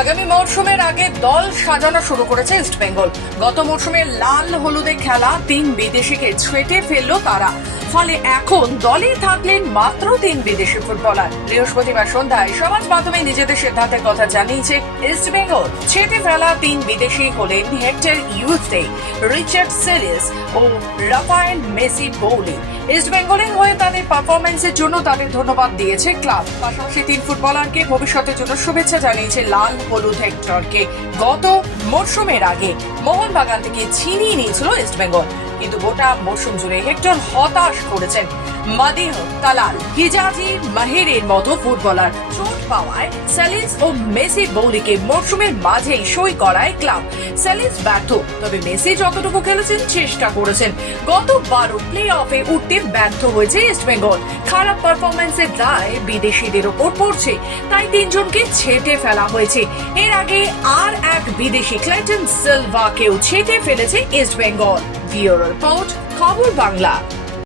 আগামী মরশুমের আগে দল সাজানো শুরু করেছে ইস্টবেঙ্গল। গত মরশুমে লাল হলুদে খেলা, তিন বিদেশিকে ছেটে ফেলল তারা। ফলে এখন দলে থাকলেন মাত্র তিন বিদেশি ফুটবলার। বৃহস্পতিবার সন্ধ্যায় সমাজ মাধ্যমে নিজেদের সিদ্ধান্তের কথা জানিয়েছে ইস্ট বেঙ্গল ছেটে ফেলা তিন বিদেশি হলেন হেক্টর ইউথে রিচার্ড সেলিস ও রাফায়েল মেসি বৌলি। ইস্ট বেঙ্গলের হয়ে তাদের পারফরমেন্সের জন্য তাদের ধন্যবাদ দিয়েছে ক্লাব। পাশাপাশি তিন ফুটবলারকে ভবিষ্যতের জন্য শুভেচ্ছা জানিয়েছে লাল হলুদ হেক্টরকে। গত মরশুমের আগে মোহনবাগান থেকে ছিনিয়ে নিয়েছিল ইস্ট বেঙ্গল কিন্তু গোটা মরশুম জুড়ে হেক্টর হতাশ করেছেন মাদিহ তালাল হিজাজি মাহিরের মতো ফুটবলার। চোট পাওয়ায় সেলিন্স ও মেসি বৌলিকে মরশুমের মাঝেই সই করায় ক্লাব। সেলিন্স ব্যর্থ, তবে মেসি যতটুকু খেলেছেন চেষ্টা করেছেন। গত বারো প্লে অফে উঠতে ব্যর্থ হয়েছে ইস্ট বেঙ্গল। খারাপ পারফরমেন্সের দায় বিদেশিদের ওপর পড়ছে, তাই তিনজনকে ছেটে ফেলা হয়েছে। এর আগে আর এক বিদেশি ক্লেটন সিলভাকেও ছেটে ফেলেছে ইস্ট বেঙ্গল। ব্যুরো রিপোর্ট খবর বাংলা।